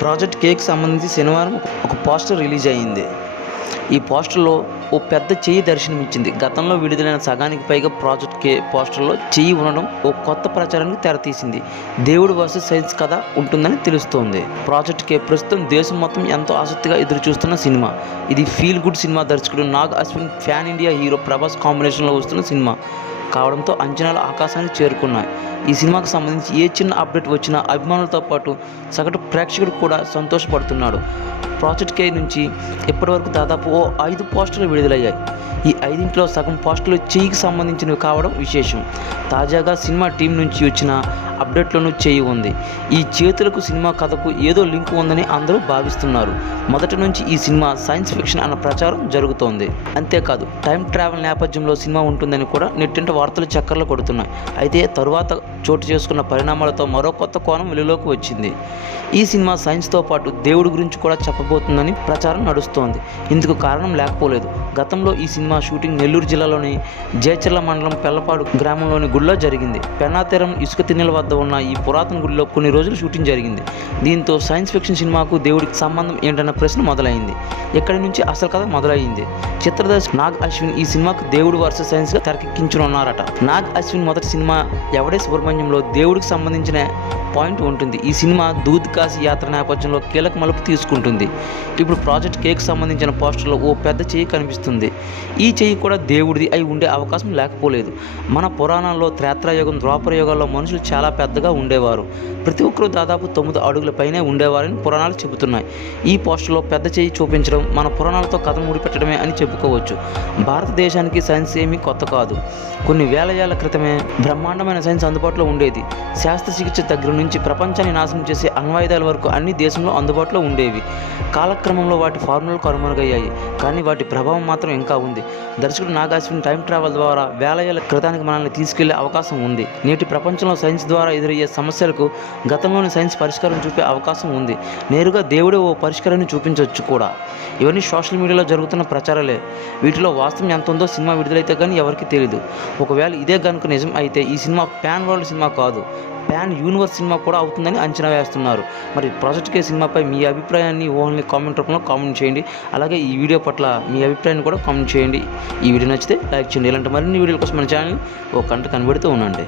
Project cake సంబంధించి శనివారం ఒక పోస్టర్ రిలీజ్ అయ్యింది. ఈ పోస్టర్లో ఓ పెద్ద చెయ్యి దర్శనమిచ్చింది. గతంలో విడుదలైన సగానికి పైగా ప్రాజెక్ట్ కే పోస్టర్లో చెయ్యి ఉండడం ఓ కొత్త ప్రచారానికి తెరతీసింది. దేవుడు వర్సెస్ సైన్స్ కథ ఉంటుందని తెలుస్తోంది. ప్రాజెక్ట్ కే ప్రస్తుతం దేశం మొత్తం ఎంతో ఆసక్తిగా ఎదురుచూస్తున్న సినిమా. ఇది ఫీల్ గుడ్ సినిమా. దర్శకుడు Nag Ashwin, pan India hero Prabhas కాంబినేషన్లో వస్తున్న సినిమా కావడంతో అంచనాలు ఆకాశానికి చేరుకున్నాయి. ఈ సినిమాకు సంబంధించి ఏ చిన్న అప్డేట్ వచ్చినా అభిమానులతో పాటు సగటు ప్రేక్షకుడు కూడా సంతోషపడుతున్నాడు. ప్రాజెక్ట్ కే నుంచి ఇప్పటివరకు దాదాపు 5 పోస్టర్లు విడుదలయ్యాయి. ఈ 5 సగం పోస్టర్లు చెయ్యికి సంబంధించినవి కావడం విశేషం. తాజాగా సినిమా టీం నుంచి వచ్చిన అప్డేట్లోనూ చెయ్యి ఉంది. ఈ చేతులకు సినిమా కథకు ఏదో లింక్ ఉందని అందరూ భావిస్తున్నారు. మొదటి నుంచి ఈ సినిమా సైన్స్ ఫిక్షన్ అన్న ప్రచారం జరుగుతోంది. అంతేకాదు టైం ట్రావెల్ నేపథ్యంలో సినిమా ఉంటుందని కూడా నెట్టింట వార్తలు చక్కర్లు కొడుతున్నాయి. అయితే తరువాత చోటు చేసుకున్న పరిణామాలతో మరో కొత్త కోణం వెలుగులోకి వచ్చింది. ఈ సినిమా సైన్స్తో పాటు దేవుడి గురించి కూడా చెప్పబోతుందని ప్రచారం నడుస్తోంది. ఇందుకు కారణం లేకపోలేదు. గతంలో ఈ సినిమా షూటింగ్ నెల్లూరు జిల్లాలోని జయచర్ల మండలం పెళ్లపాడు గ్రామంలోని గుడిలో జరిగింది. పెన్నా తీరం ఇసుక తిన్నెల వద్ద ఉన్న ఈ పురాతన గుడిలో కొన్ని రోజులు షూటింగ్ జరిగింది. దీంతో సైన్స్ ఫిక్షన్ సినిమాకు దేవుడికి సంబంధం ఏంటన్న ప్రశ్న మొదలైంది. ఇక్కడి నుంచి అసలు కథ మొదలైంది. చిత్రదర్శి నాగ్ అశ్విన్ ఈ సినిమాకు దేవుడు వర్సెస్ సైన్స్గా తెరకెక్కించనున్నారట. నాగ్ అశ్విన్ మొదటి సినిమా ఎవడే సుబ్రహ్మణ్యంలో దేవుడికి సంబంధించిన పాయింట్ ఉంటుంది. ఈ సినిమా దూద్ కాశీ యాత్ర నేపథ్యంలో కీలక మలుపు తీసుకుంటుంది. ఇప్పుడు ప్రాజెక్ట్ కేక్ సంబంధించిన పోస్టర్లో ఓ పెద్ద చెయ్యి కనిపిస్తుంది. ఈ చెయ్యి కూడా దేవుడిది అయి ఉండే అవకాశం లేకపోలేదు. మన పురాణాల్లో త్రేతాయుగం, ద్వాపర యుగాల్లో మనుషులు చాలా పెద్దగా ఉండేవారు. ప్రతి ఒక్కరూ దాదాపు 9 అడుగుల పైనే ఉండేవారని పురాణాలు చెబుతున్నాయి. ఈ పోస్టర్లో పెద్ద చెయ్యి చూపించడం మన పురాణాలతో కథను ముడిపెట్టడమే అని చెప్పుకోవచ్చు. భారతదేశానికి సైన్స్ ఏమీ కొత్త కాదు. కొన్ని వేల ఏళ్ల క్రితమే బ్రహ్మాండమైన సైన్స్ అందుబాటులో ఉండేది. శాస్త్రచికిత్స దగ్గర నుంచి ప్రపంచాన్ని నాశనం చేసే అణ్వాయుధాల వరకు అన్ని దేశంలో అందుబాటులో ఉండేవి. కాలక్రమంలో వాటి ఫార్ములాలు కనుమరుగయ్యాయి, కానీ వాటి ప్రభావం మాత్రం ఇంకా ఉంది. దర్శకుడు నాగ్ అశ్విన్ టైం ట్రావెల్ ద్వారా వేల ఏళ్ల క్రితానికి మనల్ని తీసుకెళ్లే అవకాశం ఉంది. నేటి ప్రపంచంలో సైన్స్ ద్వారా ఎదురయ్యే సమస్యలకు గతంలోని సైన్స్ పరిష్కారం చూపే అవకాశం ఉంది. నేరుగా దేవుడే ఓ పరిష్కారాన్ని చూపించవచ్చు కూడా. ఇవన్నీ సోషల్ మీడియాలో జరుగుతున్న ప్రచారాలే. వీటిలో వాస్తవం ఎంత ఉందో సినిమా విడుదలైతే కానీ ఎవరికి తెలియదు. ఒకవేళ ఇదే కనుక నిజం అయితే ఈ సినిమా ప్యాన్ వరల్డ్ సినిమా కాదు, ప్యాన్ యూనివర్స్ సినిమా కూడా అవుతుందని అంచనా వేస్తున్నారు. మరి ప్రాజెక్ట్ కే సినిమాపై మీ అభిప్రాయాన్ని ఓన్లీ కామెంట్ రూపంలో కామెంట్ చేయండి. అలాగే ఈ వీడియో పట్ల మీ అభిప్రాయాన్ని కూడా కామెంట్ చేయండి. ఈ వీడియో నచ్చితే లైక్ చేయండి. ఇలాంటి మరిన్ని వీడియోల కోసం మన ఛానల్ని ఓ కంట కనబెడుతూ ఉండండి.